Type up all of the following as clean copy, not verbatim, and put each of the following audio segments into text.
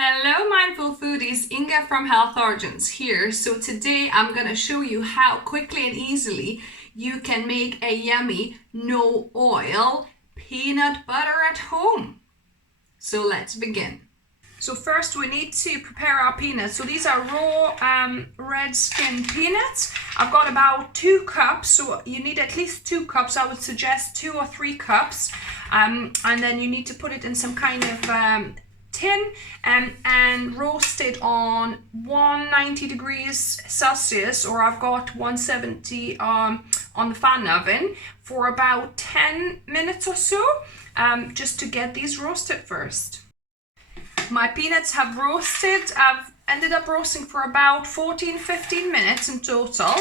Hello mindful foodies, Inga from Health Origins here. So today I'm going to show you how quickly and easily you can make a yummy no oil peanut butter at home. So let's begin. So first we need to prepare our peanuts. So these are raw red skin peanuts. I've got about 2 cups, so you need at least 2 cups. I would suggest 2 or 3 cups. And then you need to put it in some kind of tin and roast it on 190 degrees Celsius, or I've got 170 on the fan oven for about 10 minutes or so, just to get these roasted first. My peanuts have roasted. I've ended up roasting for about 14-15 minutes in total.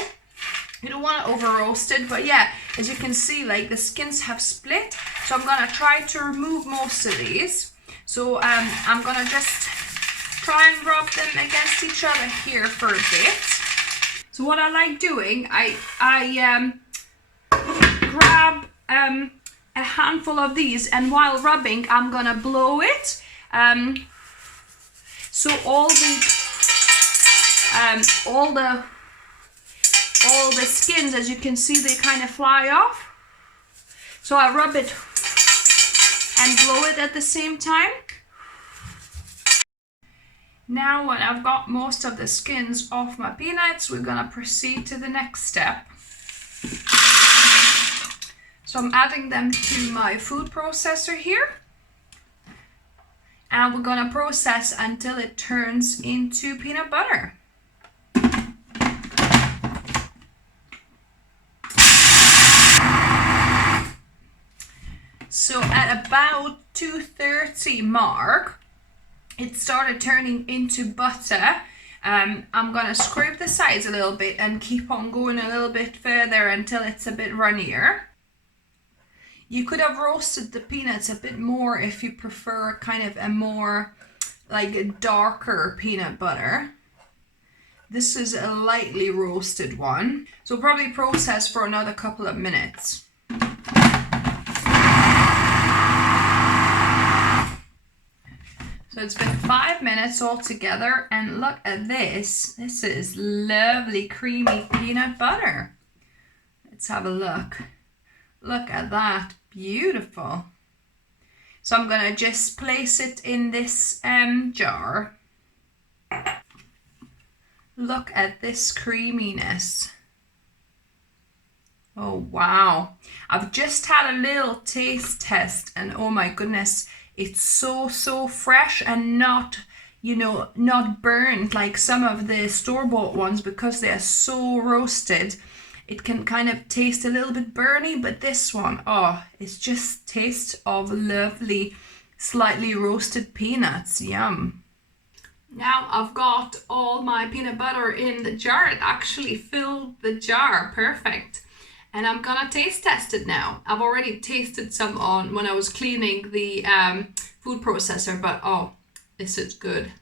You don't want to over roast it, but yeah, as you can see, like the skins have split, so I'm gonna try to remove most of these. So I'm gonna just try and rub them against each other here for a bit. So what I like doing, I grab a handful of these, and while rubbing, I'm gonna blow it. So all the skins, as you can see, they kind of fly off. So I rub it and blow it at the same time. Now when I've got most of the skins off my peanuts, we're gonna proceed to the next step. So I'm adding them to my food processor here. And we're gonna process until it turns into peanut butter. So at about 2:30 mark, it started turning into butter. I'm gonna scrape the sides a little bit and keep on going a little bit further until it's a bit runnier. You could have roasted the peanuts a bit more if you prefer kind of a more like a darker peanut butter. This is a lightly roasted one, so probably process for another couple of minutes. So it's been 5 minutes altogether, and look at this. This is lovely creamy peanut butter. Let's have a look. Look at that, beautiful. So I'm gonna just place it in this jar. Look at this creaminess. Oh wow. I've just had a little taste test, and oh my goodness, it's so fresh and not, not burnt like some of the store-bought ones, because they're so roasted. It can kind of taste a little bit burny, but this one, oh, it's just taste of lovely, slightly roasted peanuts. Yum. Now I've got all my peanut butter in the jar. It actually filled the jar, perfect. And I'm gonna taste test it now. I've already tasted some on when I was cleaning the food processor, but oh, this is good.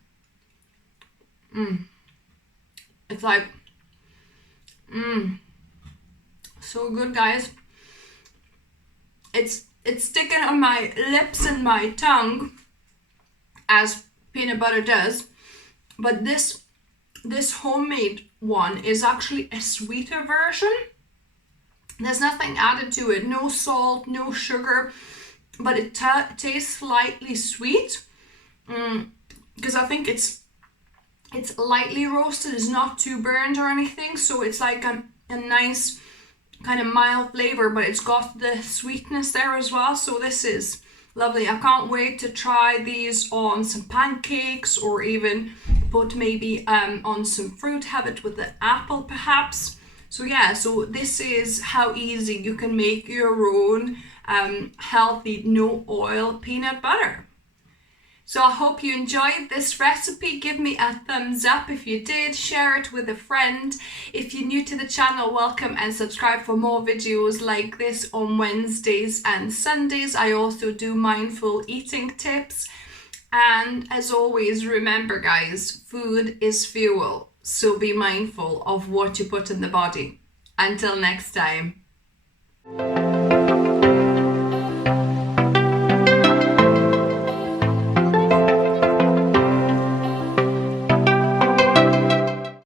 It's like, so good, guys. It's sticking on my lips and my tongue, as peanut butter does, but this homemade one is actually a sweeter version. There's nothing added to it, no salt, no sugar, but it tastes slightly sweet, because I think it's lightly roasted, it's not too burnt or anything, so it's like a nice kind of mild flavor, but it's got the sweetness there as well. So this is lovely. I can't wait to try these on some pancakes, or even put maybe on some fruit, have it with the apple perhaps. So yeah, so this is how easy you can make your own healthy no oil peanut butter. So I hope you enjoyed this recipe. Give me a thumbs up if you did. Share it with a friend. If you're new to the channel, welcome, and subscribe for more videos like this on Wednesdays and Sundays. I also do mindful eating tips. And as always, remember guys, food is fuel. So be mindful of what you put in the body. Until next time.